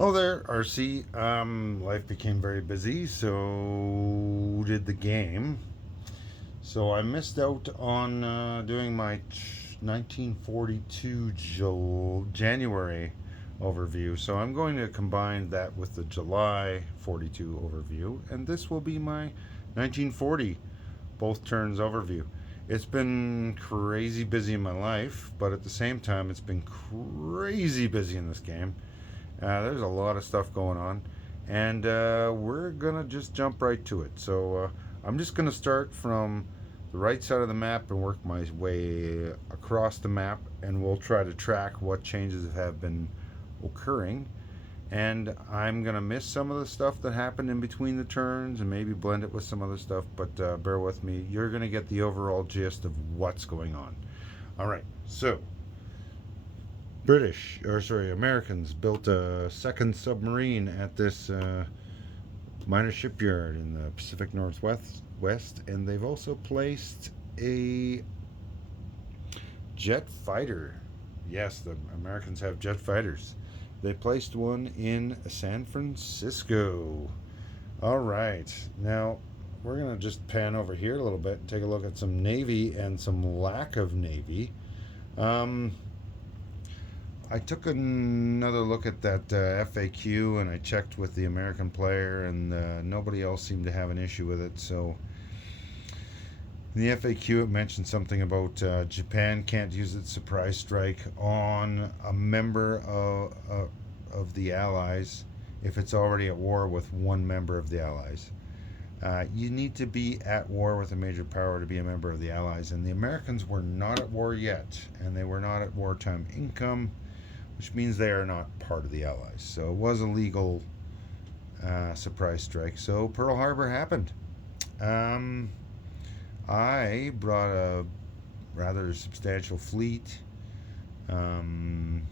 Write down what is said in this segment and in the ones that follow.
Oh, there, RC. Life became very busy, so did the game. So I missed out on doing my 1942 January overview. So I'm going to combine that with the July 42 overview, and this will be my 1940 both turns overview. It's been crazy busy in my life, but at the same time, it's been crazy busy in this game. There's a lot of stuff going on, and we're gonna just jump right to it. So I'm just gonna start from the right side of the map and work my way across the map, and we'll try to track what changes have been occurring. And I'm gonna miss some of the stuff that happened in between the turns, and maybe blend it with some other stuff. But bear with me; you're gonna get the overall gist of what's going on. All right, so Americans built a second submarine at this minor shipyard in the Pacific Northwest, and they've also placed a jet fighter. Yes, the Americans have jet fighters. They placed one in San Francisco. All right, now we're going to just pan over here a little bit and take a look at some Navy and some lack of Navy. Um, I took another look at that FAQ and I checked with the American player, and nobody else seemed to have an issue with it. So in the FAQ, it mentioned something about Japan can't use its surprise strike on a member of the Allies if it's already at war with one member of the Allies. You need to be at war with a major power to be a member of the Allies, and the Americans were not at war yet, and they were not at wartime income, which means they are not part of the Allies. So it was a legal surprise strike. So Pearl Harbor happened. Um, I brought a rather substantial fleet. Um,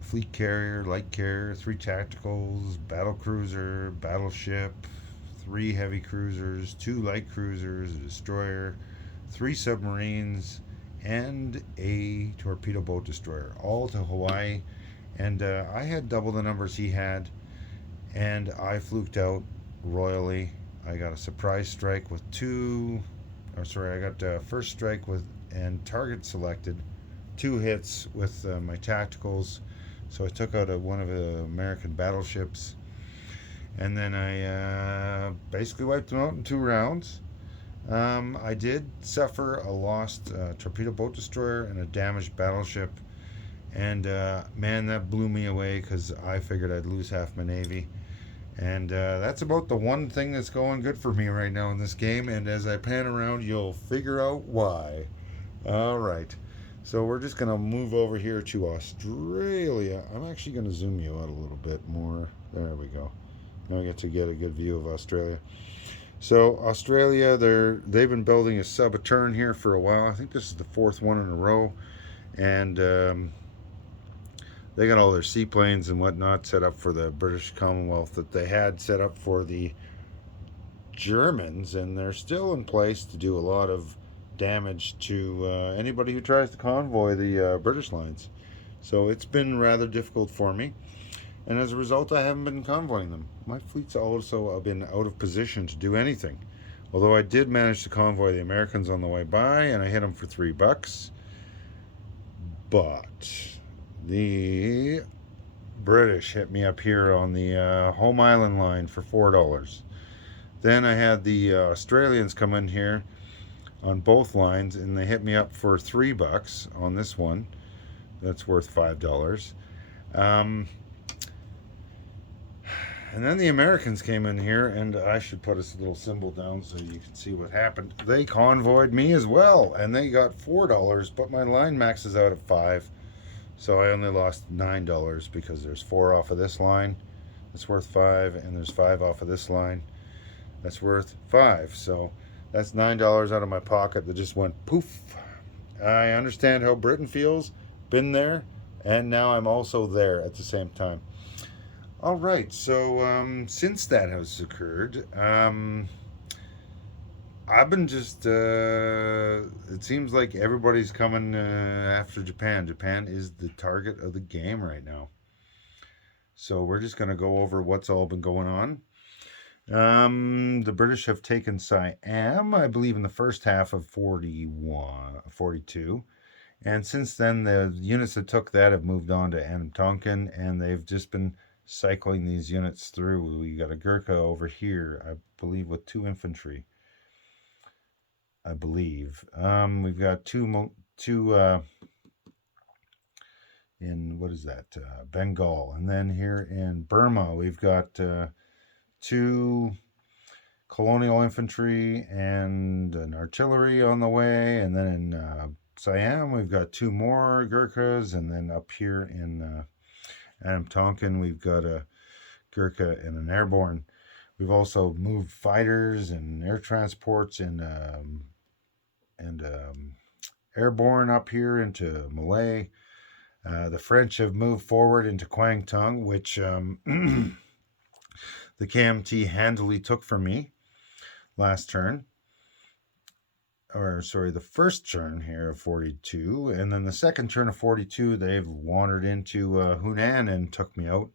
Fleet carrier, light carrier, three tacticals, battle cruiser, battleship, three heavy cruisers, two light cruisers, a destroyer, three submarines, and a torpedo boat destroyer, all to Hawaii. And I had double the numbers he had, and I fluked out royally. I got a surprise strike with I got first strike with and target selected, two hits with my tacticals. So I took out one of the American battleships, and then I basically wiped them out in 2 rounds. I did suffer a lost torpedo boat destroyer and a damaged battleship, and man, that blew me away because I figured I'd lose half my navy. And that's about the one thing that's going good for me right now in this game. And as I pan around, you'll figure out why. All right. So we're just going to move over here to Australia. I'm actually going to zoom you out a little bit more. There we go. Now I get to get a good view of Australia. So Australia, they've been building a sub a turn here for a while. I think this is the fourth one in a row, and they got all their seaplanes and whatnot set up for the British Commonwealth that they had set up for the Germans, and they're still in place to do a lot of damage to anybody who tries to convoy the British lines. So it's been rather difficult for me, and as a result, I haven't been convoying them. My fleet's also been out of position to do anything. Although I did manage to convoy the Americans on the way by, and I hit them for $3. But the British hit me up here on the Home Island line for $4. Then I had the Australians come in here on both lines, and they hit me up for $3 on this one. That's worth $5. Um, and then the Americans came in here, and I should put a little symbol down so you can see what happened. They convoyed me as well, and they got $4, but my line maxes out at 5. So I only lost $9 because there's 4 off of this line. That's worth 5, and there's 5 off of this line. That's worth 5. So that's $9 out of my pocket that just went poof. I understand how Britain feels. Been there, and now I'm also there at the same time. All right. So since that has occurred, I've been just. It seems like everybody's coming after Japan. Japan is the target of the game right now. So we're just going to go over what's all been going on. The British have taken Siam, I believe, in the first half of 42. And since then, the units that took that have moved on to Anamtonkin, and they've just been cycling these units through. We got a Gurkha over here, I believe, with 2 infantry. I believe. We've got two in, what is that? Bengal. And then here in Burma, we've got 2 colonial infantry and an artillery on the way. And then in Siam, we've got 2 more Gurkhas. And then up here in Anamtonkin, we've got a Gurkha and an airborne. We've also moved fighters and air transports and airborne up here into Malay. The French have moved forward into Kwangtung, which the KMT handily took from me last turn. Or, sorry, the first turn here of 42. And then the second turn of 42, they've wandered into Hunan and took me out.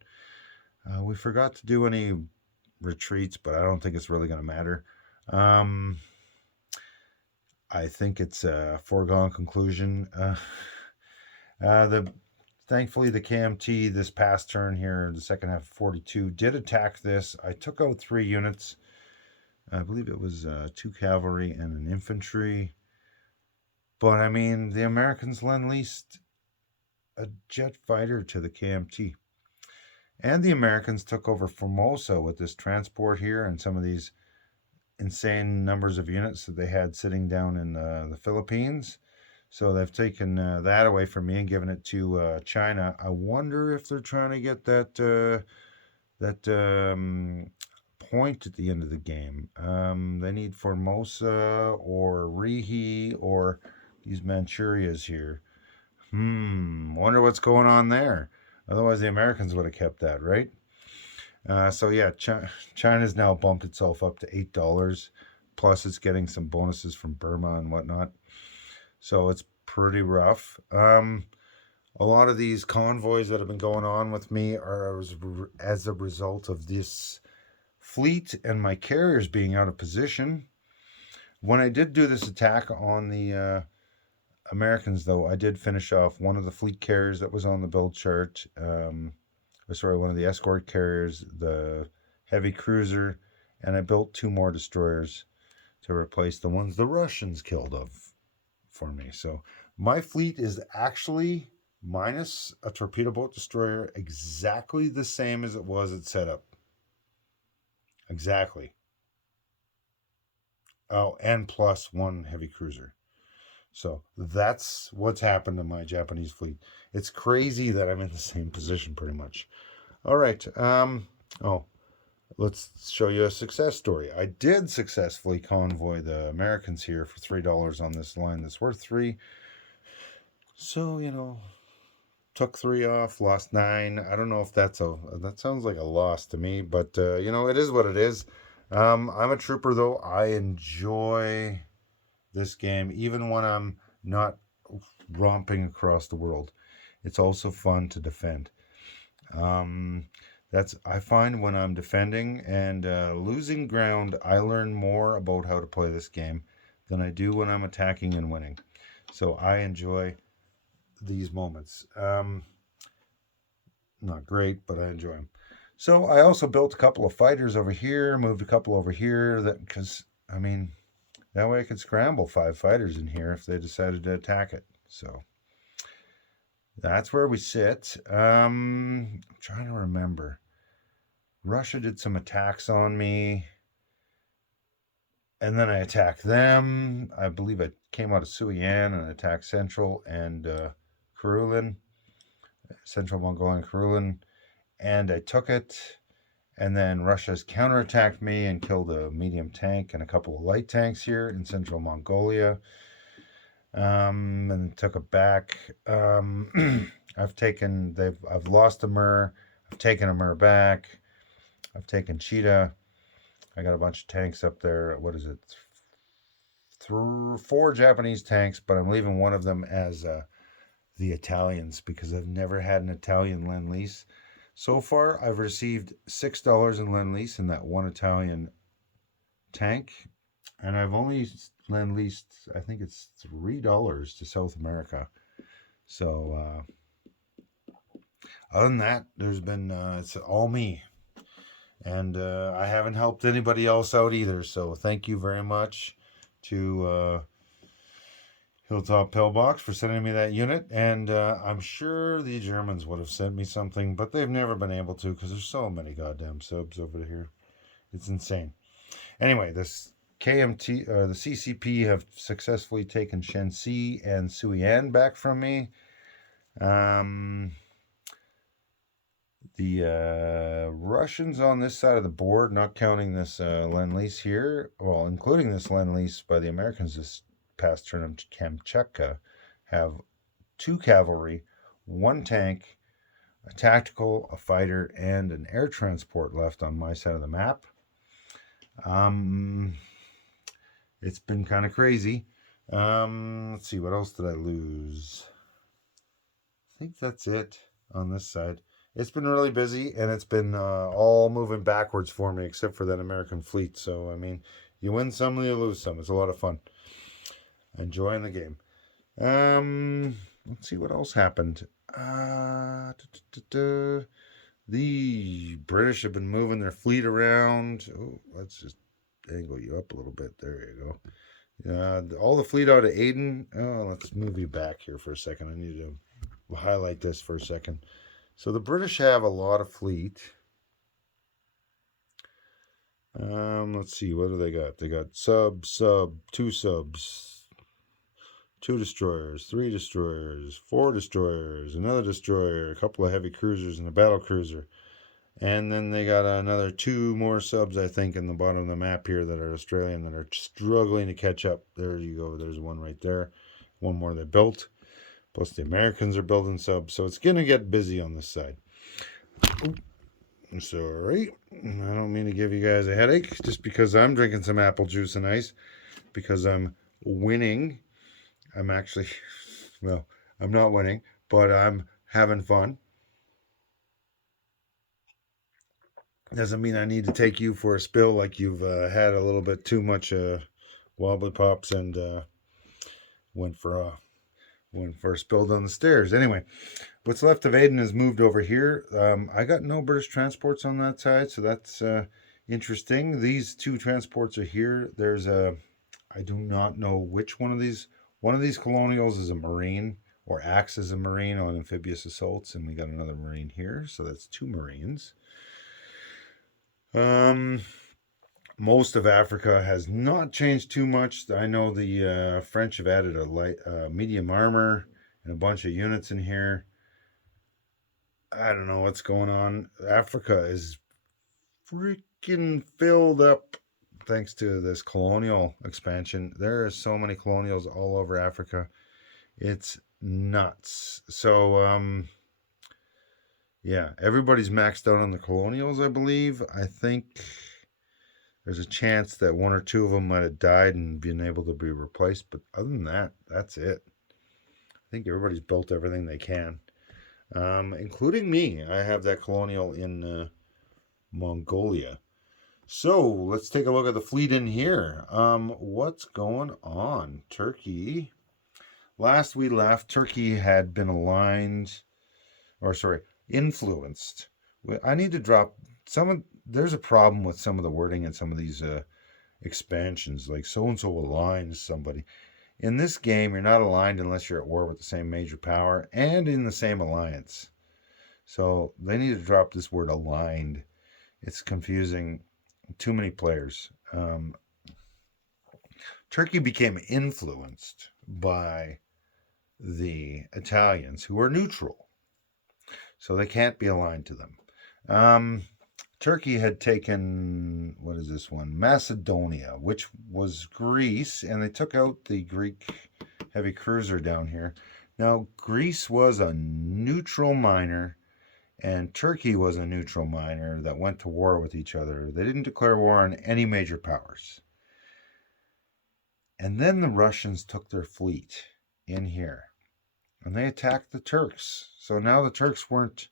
We forgot to do any retreats, but I don't think it's really going to matter. I think it's a foregone conclusion. Thankfully, the KMT this past turn here, the second half of 42, did attack this. I took out 3 units. I believe it was 2 cavalry and an infantry. But, I mean, the Americans lend-leased a jet fighter to the KMT. And the Americans took over Formosa with this transport here and some of these insane numbers of units that they had sitting down in the Philippines. So they've taken that away from me and given it to China. I wonder if they're trying to get that point at the end of the game. They need Formosa or Rihi or these Manchurias here. Wonder what's going on there. Otherwise, the Americans would have kept that, right? So yeah, China's now bumped itself up to $8. Plus, it's getting some bonuses from Burma and whatnot. So it's pretty rough. A lot of these convoys that have been going on with me are as a result of this fleet and my carriers being out of position. When I did do this attack on the Americans, though, I did finish off one of the fleet carriers that was on the build chart. One of the escort carriers, the heavy cruiser, and I built 2 more destroyers to replace the ones the Russians killed for me. So my fleet is actually, minus a torpedo boat destroyer, exactly the same as it was at setup. Exactly. Oh, and plus 1 heavy cruiser. So that's what's happened to my Japanese fleet. It's crazy that I'm in the same position pretty much. All right. Let's show you a success story. I did successfully convoy the Americans here for $3 on this line that's worth 3. So, took 3 off, lost 9. I don't know if that sounds like a loss to me, but it is what it is. I'm a trooper though. I enjoy this game, even when I'm not romping across the world. It's also fun to defend. I find when I'm defending and losing ground, I learn more about how to play this game than I do when I'm attacking and winning. So I enjoy these moments. Not great, but I enjoy them. So I also built a couple of fighters over here, moved a couple over here, because that way I could scramble 5 fighters in here if they decided to attack it. So that's where we sit. I'm trying to remember. Russia did some attacks on me, and then I attacked them. I believe I came out of Suian and attacked Central and Karulin, Central Mongolian Karulin, and I took it. And then Russia's counterattacked me and killed a medium tank and a couple of light tanks here in Central Mongolia. And took it back. I've lost a Mir. I've taken a Mir back. I've taken Cheetah. I got a bunch of tanks up there. What is it? 4 Japanese tanks, but I'm leaving one of them as the Italians because I've never had an Italian Lend-Lease. So far, I've received $6 in Lend-Lease in that one Italian tank, and I've only Lend-Leased, I think it's $3 to South America. So other than that, there's been it's all me, and I haven't helped anybody else out either. So thank you very much to Hilltop Pillbox for sending me that unit, and I'm sure the Germans would have sent me something, but they've never been able to because there's so many goddamn subs over here. It's insane. Anyway, this the CCP have successfully taken Shenxi and Suian back from me. The Russians on this side of the board, not counting this Lend-Lease here, well, including this Lend-Lease by the Americans this past turn of Kamchatka, have 2 cavalry, 1 tank, a tactical, a fighter, and an air transport left on my side of the map. It's been kind of crazy. Let's see, what else did I lose? I think that's it on this side. It's been really busy, and it's been all moving backwards for me, except for that American fleet. So, I mean, you win some, you lose some. It's a lot of fun. Enjoying the game. Let's see what else happened. The British have been moving their fleet around. Oh, let's just angle you up a little bit. There you go. All the fleet out of Aden. Oh, let's move you back here for a second. I need to highlight this for a second. So the British have a lot of fleet. Let's see, what do they got? They got 2 subs, 2 destroyers, 3 destroyers, 4 destroyers, another destroyer, a couple of heavy cruisers, and a battle cruiser. And then they got another 2 more subs, I think, in the bottom of the map here that are Australian that are struggling to catch up. There you go. There's one right there. One more they built. Plus the Americans are building subs. So it's going to get busy on this side. Ooh, I'm sorry. I don't mean to give you guys a headache just because I'm drinking some apple juice and ice. Because I'm winning. I'm actually, well, I'm not winning, but I'm having fun. Doesn't mean I need to take you for a spill like you've had a little bit too much wobbly pops and went for a spill down the stairs. Anyway, what's left of Aden has moved over here. I got no British transports on that side, so that's interesting. These 2 transports are here. There's I do not know which one of these. One of these colonials is a Marine or acts as a Marine on amphibious assaults, and we got another Marine here, so that's 2 Marines. Most of Africa has not changed too much. I know the French have added a light, medium armor and a bunch of units in here. I don't know what's going on. Africa is freaking filled up thanks to this colonial expansion. There are so many colonials all over Africa. It's nuts. So, yeah, everybody's maxed out on the colonials, I believe. I think there's a chance that 1 or 2 of them might have died and been able to be replaced. But other than that, that's it. I think everybody's built everything they can, including me. I have that colonial in Mongolia. So let's take a look at the fleet in here. What's going on? Turkey. Last we left, Turkey had been influenced. I need to drop there's a problem with some of the wording in some of these expansions, like so-and-so aligns somebody. In this game, you're not aligned unless you're at war with the same major power and in the same alliance. So they need to drop this word aligned. It's confusing too many players. Turkey became influenced by the Italians, who are neutral. So they can't be aligned to them. Turkey had taken, what is this one? Macedonia, which was Greece, and they took out the Greek heavy cruiser down here. Now, Greece was a neutral minor, and Turkey was a neutral minor that went to war with each other. They didn't declare war on any major powers. And then the Russians took their fleet in here, and they attacked the Turks. So now the Turks weren't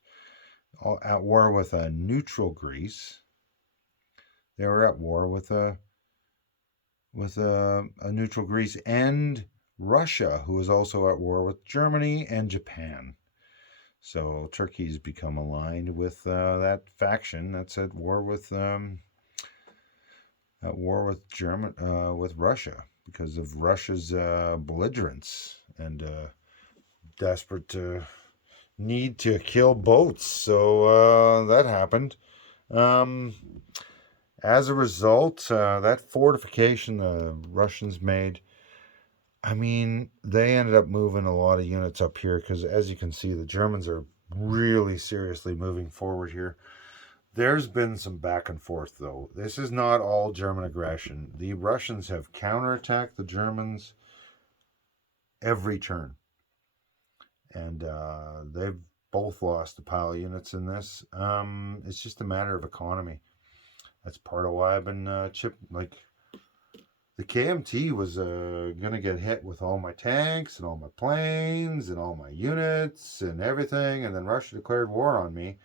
at war with a neutral Greece. They were at war with a neutral Greece and Russia, who was also at war with Germany and Japan. So Turkey's become aligned with that faction that's at war with with Russia because of Russia's belligerence and desperate need to kill boats. So that happened. As a result, that fortification the Russians made, I mean, they ended up moving a lot of units up here because, as you can see, the Germans are really seriously moving forward here. There's been some back and forth, though. This is not all German aggression. The Russians have counterattacked the Germans every turn. And they've both lost a pile of units in this. It's just a matter of economy. That's part of why I've been the KMT was going to get hit with all my tanks and all my planes and all my units and everything. And then Russia declared war on me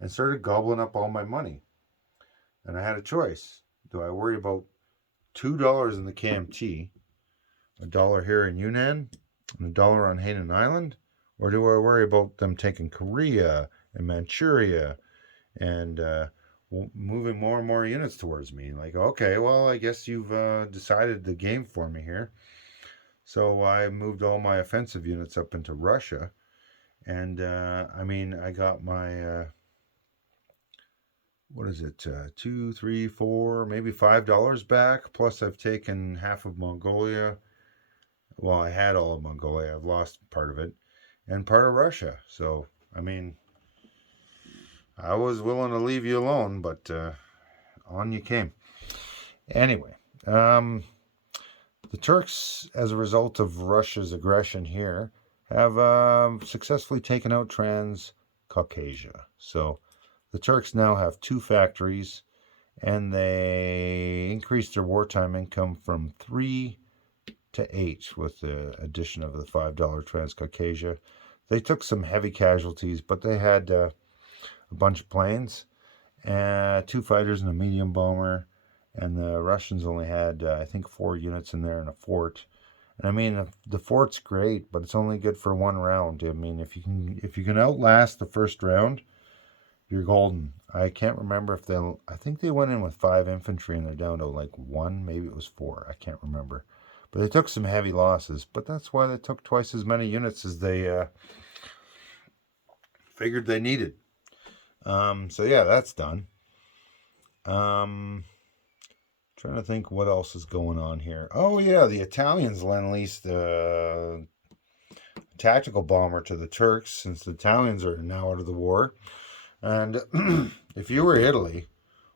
and started gobbling up all my money. And I had a choice. Do I worry about $2 in the KMT, $1 here in Yunnan, and $1 on Hainan Island? Or do I worry about them taking Korea and Manchuria and moving more and more units towards me? Like, okay, well, I guess you've decided the game for me here. So I moved all my offensive units up into Russia. And, I got my, what is it, 2, 3, 4, maybe $5 back. Plus I've taken half of Mongolia. Well, I had all of Mongolia. I've lost part of it. And part of Russia. So, I was willing to leave you alone, but on you came. Anyway, the Turks, as a result of Russia's aggression here, have successfully taken out Transcaucasia. So, the Turks now have 2 factories, and they increased their wartime income from 3 to 8 with the addition of the $5 Transcaucasia. They took some heavy casualties, but they had a bunch of planes, 2 fighters and a medium bomber, and the Russians only had, I think, 4 units in there and a fort. And the fort's great, but it's only good for 1 round. If you can outlast the first round, you're golden. I can't remember I think they went in with 5 infantry and they're down to like 1, maybe it was 4. I can't remember. But they took some heavy losses, but that's why they took twice as many units as they figured they needed. So yeah, that's done. Trying to think what else is going on here. Oh yeah, the Italians lend-leased a tactical bomber to the Turks since the Italians are now out of the war. And if you were Italy,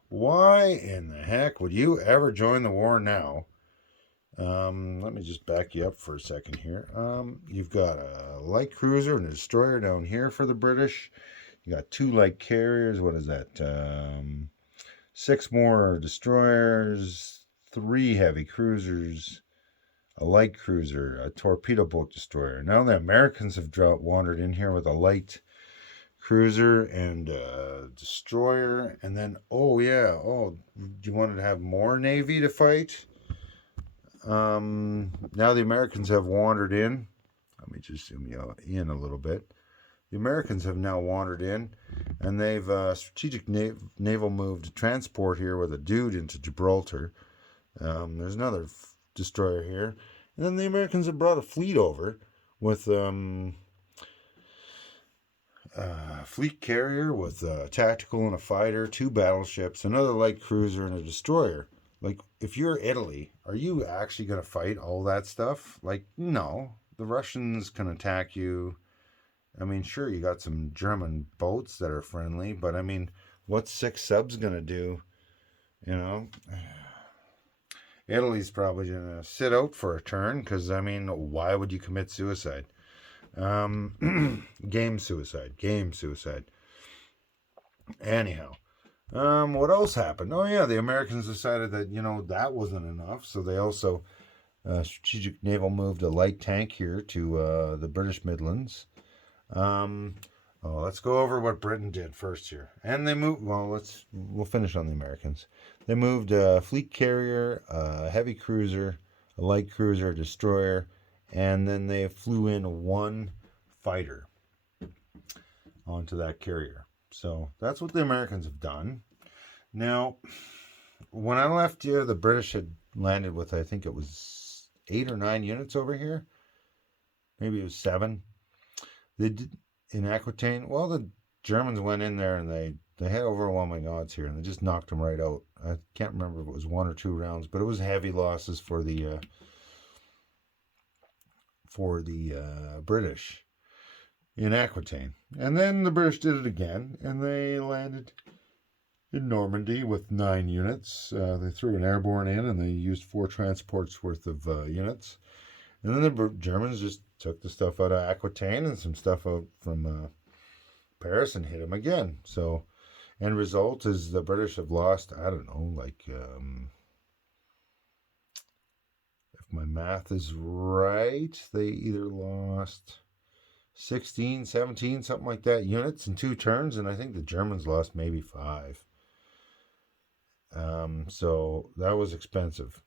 why in the heck would you ever join the war now? Let me just back you up for a second here. You've got a light cruiser and a destroyer down here for the British. You got 2 light carriers. What is that? 6 more destroyers, 3 heavy cruisers, a light cruiser, a torpedo boat destroyer. Now the Americans have wandered in here with a light cruiser and a destroyer. And then, do you want to have more Navy to fight? Now the Americans have wandered in. Let me just zoom you in a little bit. The Americans have now wandered in, and they've strategic naval move to transport here with a dude into Gibraltar. There's another destroyer here, and then the Americans have brought a fleet over with fleet carrier with a tactical and a fighter, 2 battleships, another light cruiser, and a destroyer. Like, if you're Italy, are you actually going to fight all that stuff? Like, no. The Russians can attack you. Sure, you got some German boats that are friendly, but what's 6 subs going to do? Italy's probably going to sit out for a turn because, why would you commit suicide? Game suicide. Anyhow. What else happened? Oh yeah, the Americans decided that that wasn't enough, so they also strategic naval moved a light tank here to the British Midlands. Oh, let's go over what Britain did first here. And they moved. Well, we'll finish on the Americans. They moved a fleet carrier, a heavy cruiser, a light cruiser, a destroyer, and then they flew in one fighter onto that carrier. So that's what the Americans have done. Now, when I left here, the British had landed with, I think it was 8 or 9 units over here. Maybe it was 7. They did in Aquitaine. Well, the Germans went in there and they had overwhelming odds here, and they just knocked them right out. I can't remember if it was 1 or 2 rounds, but it was heavy losses for the British in Aquitaine. And then the British did it again, and they landed in Normandy with 9 units. They threw an airborne in, and they used 4 transports worth of units. And then the Germans just took the stuff out of Aquitaine and some stuff out from Paris and hit them again. So, end result is the British have lost, I don't know, like, if my math is right, they either lost 16, 17, something like that, units in 2 turns, and I think the Germans lost maybe 5. So that was expensive.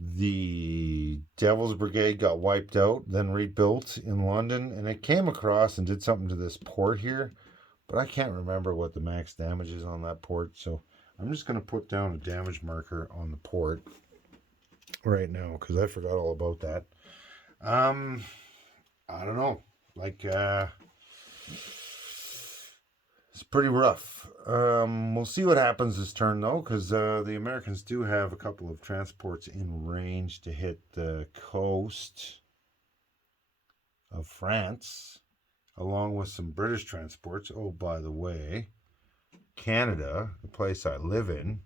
The Devil's Brigade got wiped out, then rebuilt in London, and it came across and did something to this port here, but I can't remember what the max damage is on that port, so I'm just going to put down a damage marker on the port right now, because I forgot all about that. I don't know, like, it's pretty rough. We'll see what happens this turn, though, because the Americans do have a couple of transports in range to hit the coast of France, along with some British transports. Oh, by the way, Canada, the place I live in,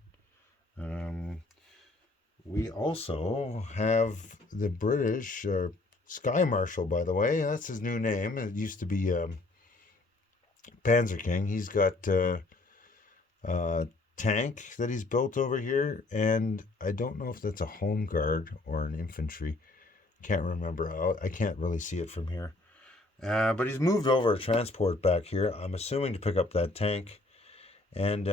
we also have the British Sky Marshal, by the way. That's his new name. It used to be Panzer King. He's got tank that he's built over here, and I don't know if that's a home guard or an infantry. Can't remember. I can't really see it from here. But he's moved over a transport back here, I'm assuming to pick up that tank. And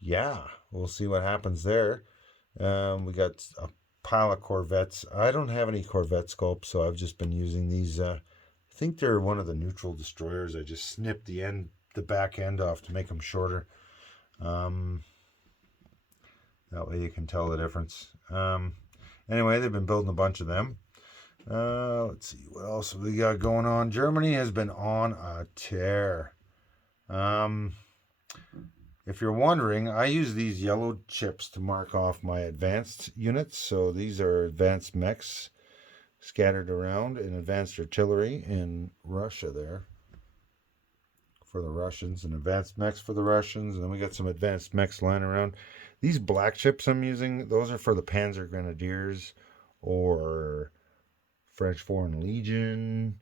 yeah, we'll see what happens there. We got a pile of Corvettes. I don't have any Corvette sculpts, so I've just been using these. I think they're one of the neutral destroyers. I just snipped the back end off to make them shorter. That way you can tell the difference. Anyway, they've been building a bunch of them. Let's see what else we got going on. Germany has been on a tear. If you're wondering, I use these yellow chips to mark off my advanced units. So these are advanced mechs scattered around, and advanced artillery in Russia there for the Russians, and advanced mechs for the Russians. And then we got some advanced mechs lying around. These black chips I'm using, those are for the Panzer Grenadiers or French Foreign Legion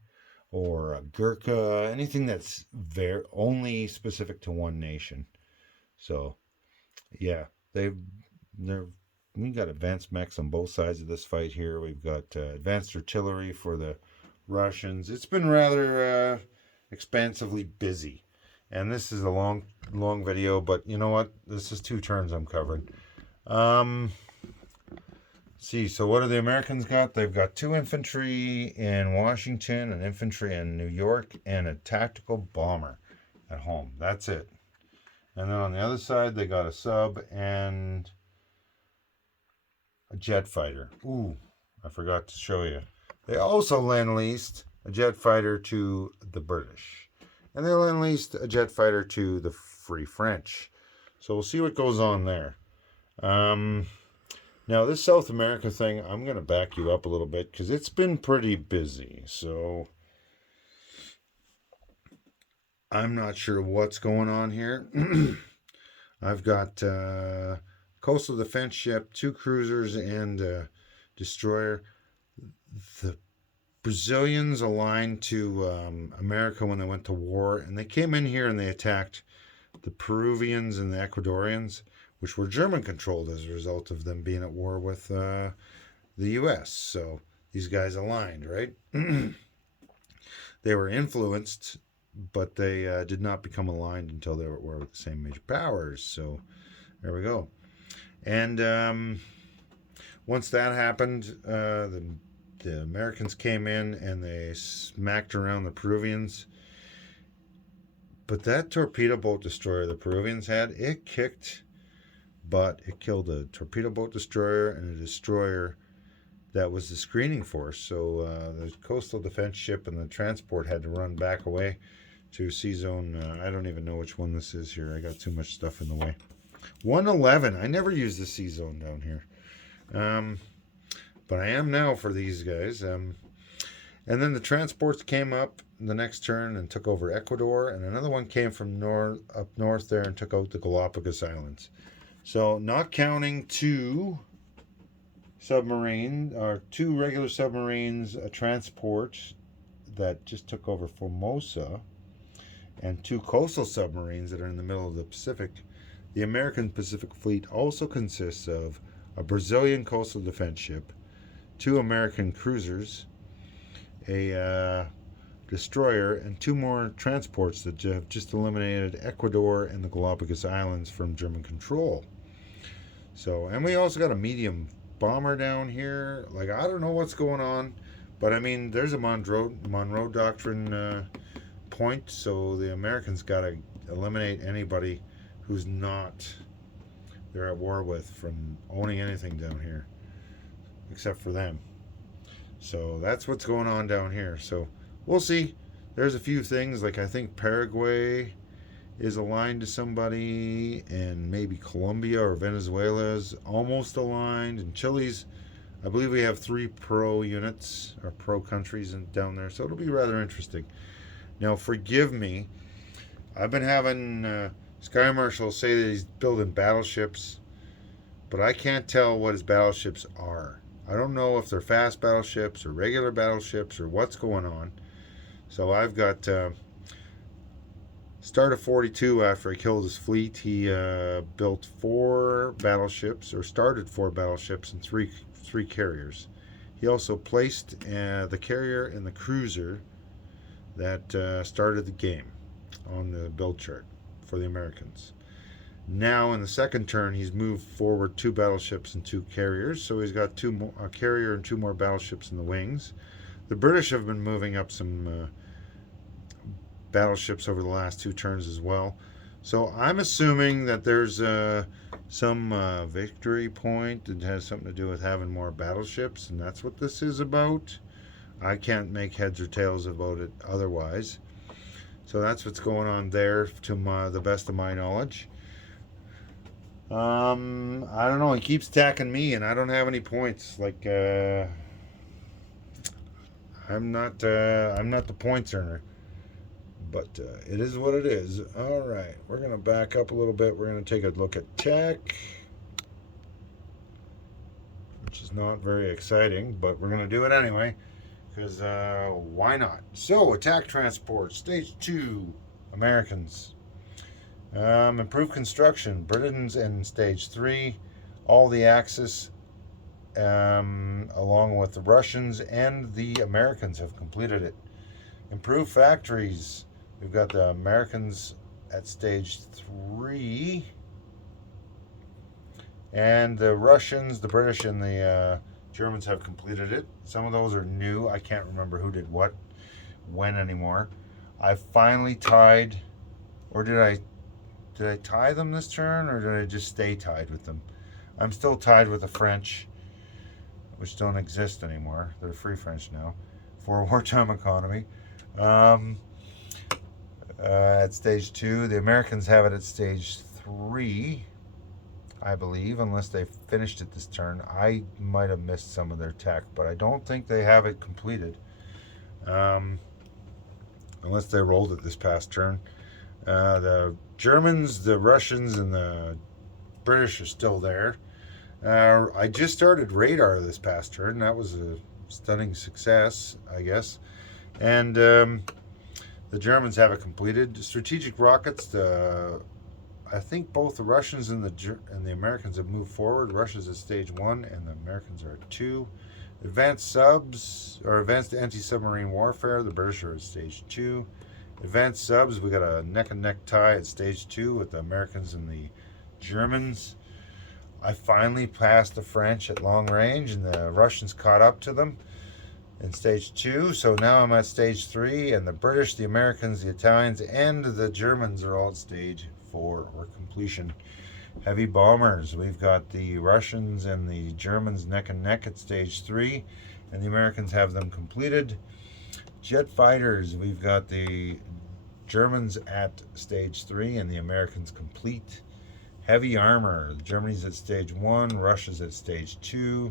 or Gurkha, anything that's only specific to one nation. So, yeah, we got advanced mechs on both sides of this fight here. We've got advanced artillery for the Russians. It's been rather expansively busy, and this is a long video. But you know what? This is 2 turns I'm covering. See, so what do the Americans got? They've got 2 infantry in Washington, an infantry in New York, and a tactical bomber at home. That's it. And then on the other side, they got a sub and a jet fighter. Ooh, I forgot to show you. They also lend-leased a jet fighter to the British. And they lend-leased a jet fighter to the Free French. So we'll see what goes on there. Now, this South America thing, I'm going to back you up a little bit because it's been pretty busy. So I'm not sure what's going on here. I've got coastal defense ship, 2 cruisers, and a destroyer. The Brazilians aligned to America when they went to war, and they came in here and they attacked the Peruvians and the Ecuadorians, which were German controlled as a result of them being at war with the U.S. So these guys aligned, right? They were influenced, but they did not become aligned until they were the same major powers. So there we go. And once that happened, the Americans came in and they smacked around the Peruvians. But that torpedo boat destroyer the Peruvians had, it kicked butt. It killed a torpedo boat destroyer and a destroyer that was the screening force. So the coastal defense ship and the transport had to run back away to Sea Zone. I don't even know which one this is here. I got too much stuff in the way. 111. I never use the Sea Zone down here. But I am now for these guys. And then the transports came up the next turn and took over Ecuador, and another one came from up north there and took out the Galapagos Islands. So not counting two regular submarines, a transport that just took over Formosa, and two coastal submarines that are in the middle of the Pacific. The American Pacific Fleet also consists of a Brazilian coastal defense ship, two American cruisers, a destroyer, and two more transports that have just eliminated Ecuador and the Galapagos Islands from German control. So, and we also got a medium bomber down here. Like, I don't know what's going on, but I mean, there's a Monroe Doctrine point, so the Americans got to eliminate anybody who's not they're at war with from owning anything down here, except for them. So that's what's going on down here. So we'll see. There's a few things, like I think Paraguay is aligned to somebody, and maybe Colombia or Venezuela is almost aligned, and Chile's, I believe we have 3 pro units or pro countries down there, so it'll be rather interesting. Now, forgive me, I've been having Sky Marshal say that he's building battleships, but I can't tell what his battleships are. I don't know if they're fast battleships or regular battleships or what's going on. So I've got start of 42 after he killed his fleet. He built 4 battleships, or started 4 battleships and three carriers. He also placed the carrier and the cruiser that started the game on the build chart for the Americans. Now in the second turn, he's moved forward 2 battleships and 2 carriers, so he's got a carrier and 2 more battleships in the wings. The British have been moving up some battleships over the last 2 turns as well. So I'm assuming that there's some victory point that has something to do with having more battleships, and that's what this is about. I can't make heads or tails about it otherwise. So that's what's going on there, to the best of my knowledge. I don't know. He keeps attacking me, and I don't have any points. Like, I'm not the points earner, but it is what it is. All right, we're gonna back up a little bit. We're gonna take a look at tech, which is not very exciting, but we're gonna do it anyway, because why not? So, attack transport, stage 2, Americans. Improved construction, Britain's in stage 3. All the Axis, along with the Russians and the Americans, have completed it. Improved factories, we've got the Americans at stage 3, and the Russians, the British, and the Germans have completed it. Some of those are new. I can't remember who did what, when anymore. I finally tied, or did I tie them this turn, or did I just stay tied with them? I'm still tied with the French, which don't exist anymore. They're free French now, for wartime economy. At stage 2, the Americans have it at stage 3, I believe, unless they finished it this turn. I might have missed some of their tech, but I don't think they have it completed, unless they rolled it this past turn. The Germans, the Russians, and the British are still there. I just started radar this past turn. That was a stunning success, I guess. And the Germans have it completed. Strategic rockets, I think both the Russians and the Americans have moved forward. Russia's at stage 1, and the Americans are at 2. Advanced subs, or advanced anti-submarine warfare, the British are at stage 2. Advanced subs, we got a neck and neck tie at stage 2 with the Americans and the Germans. I finally passed the French at long range, and the Russians caught up to them in stage 2. So now I'm at stage 3, and the British, the Americans, the Italians, and the Germans are all at stage 4 or completion. Heavy bombers, we've got the Russians and the Germans neck and neck at stage 3, and the Americans have them completed. Jet fighters, we've got the Germans at stage 3 and the Americans complete. Heavy armor, Germany's at stage 1, Russia's at stage 2.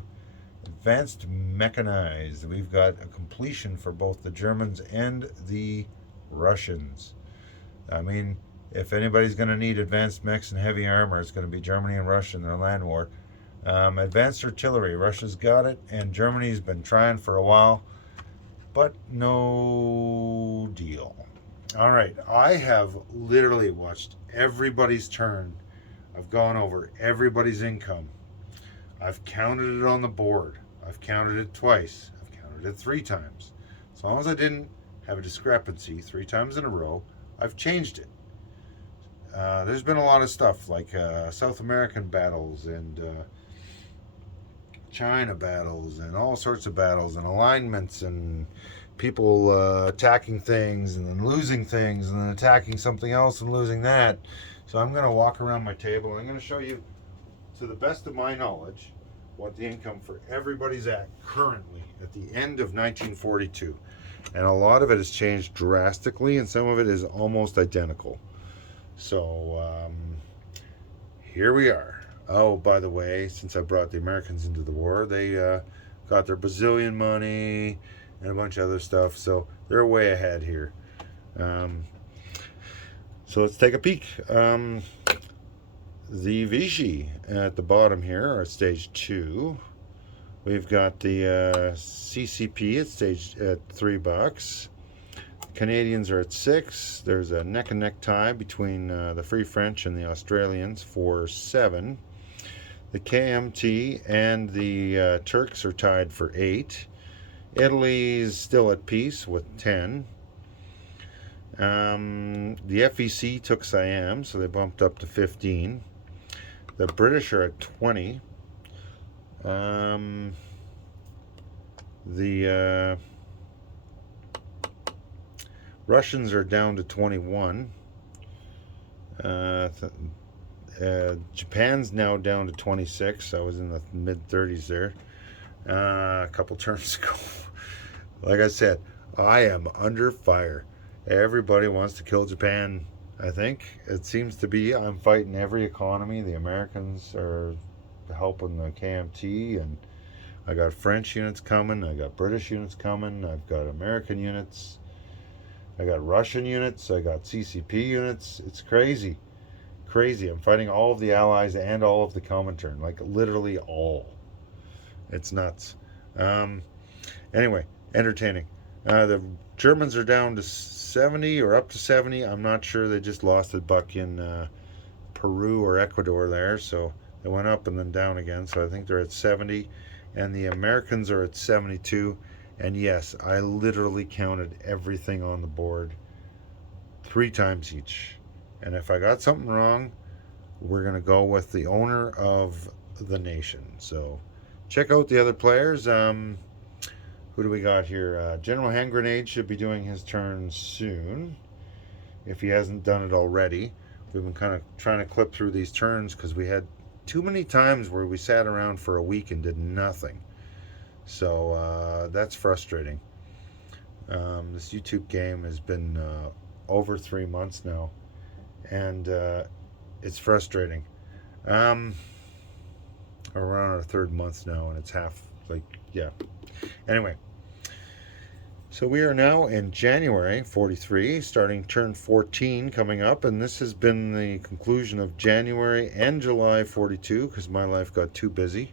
Advanced mechanized, we've got a completion for both the Germans and the Russians. I mean, if anybody's going to need advanced mechs and heavy armor, it's going to be Germany and Russia in their land war. Advanced artillery, Russia's got it, and Germany's been trying for a while, but no deal. All right, I have literally watched everybody's turn. I've gone over everybody's income. I've counted it on the board. I've counted it twice. I've counted it 3 times. As long as I didn't have a discrepancy 3 times in a row, I've changed it. There's been a lot of stuff like South American battles and China battles and all sorts of battles and alignments and people attacking things and then losing things and then attacking something else and losing that. So I'm going to walk around my table and I'm going to show you, to the best of my knowledge, what the income for everybody's at currently at the end of 1942. And a lot of it has changed drastically and some of it is almost identical. So here we are. Oh, by the way, since I brought the Americans into the war, they got their Brazilian money and a bunch of other stuff. So they're way ahead here. So let's take a peek. The Vichy at the bottom here are at stage 2. We've got the CCP at stage at $3. Canadians are at 6. There's a neck and neck tie between the Free French and the Australians for 7. The KMT and the Turks are tied for 8. Italy's still at peace with 10. The FEC took Siam, so they bumped up to 15. The British are at 20. The Russians are down to 21. Japan's now down to 26. I was in the mid 30s there a couple turns ago. Like I said, I am under fire. Everybody wants to kill Japan, I think. It seems to be. I'm fighting every economy. The Americans are helping the KMT, and I got French units coming. I got British units coming. I've got American units. I got Russian units. I got CCP units. It's crazy. Crazy. I'm fighting all of the allies and all of the Comintern. Like, literally all. It's nuts. Anyway, entertaining. The Germans are down to 70 or up to 70. I'm not sure. They just lost a buck in Peru or Ecuador there. So they went up and then down again. So I think they're at 70. And the Americans are at 72. And yes, I literally counted everything on the board 3 times each. And if I got something wrong, we're going to go with the owner of the nation. So check out the other players. Who do we got here? General Hand Grenade should be doing his turn soon, if he hasn't done it already. We've been kind of trying to clip through these turns because we had too many times where we sat around for a week and did nothing. So that's frustrating. This YouTube game has been over 3 months now, and it's frustrating. We're on our 3rd month now, and it's half, like, yeah. Anyway, so we are now in January 43, starting turn 14 coming up, and this has been the conclusion of January and July 42 because my life got too busy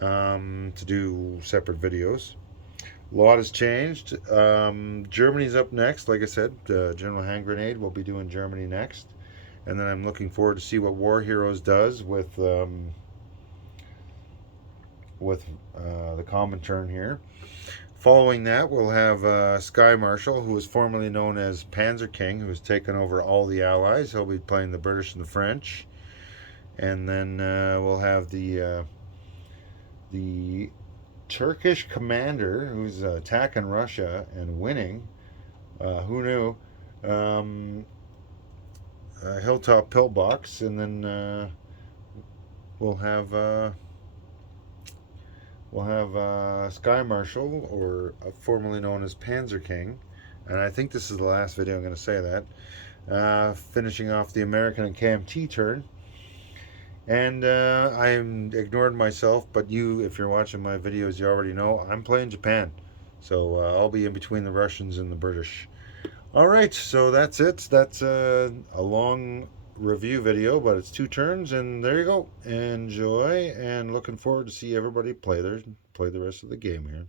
to do separate videos. A lot has changed. Germany's up next. Like I said, General Hand Grenade will be doing Germany next, and then I'm looking forward to see what War Heroes does with with the common turn here. Following that, we'll have Sky Marshal, who was formerly known as Panzer King, who has taken over all the Allies. He'll be playing the British and the French. And then we'll have the Turkish commander, who's attacking Russia and winning. Who knew? Hilltop Pillbox, and then we'll have Sky Marshal, or formerly known as Panzer King, and I think this is the last video I'm going to say that. Finishing off the American and KMT turn, and I'm ignored myself, but you, if you're watching my videos, you already know I'm playing Japan, so I'll be in between the Russians and the British. All right, so that's it. That's a long review video, but it's 2 turns, and there you go. Enjoy, and looking forward to see everybody play the rest of the game here.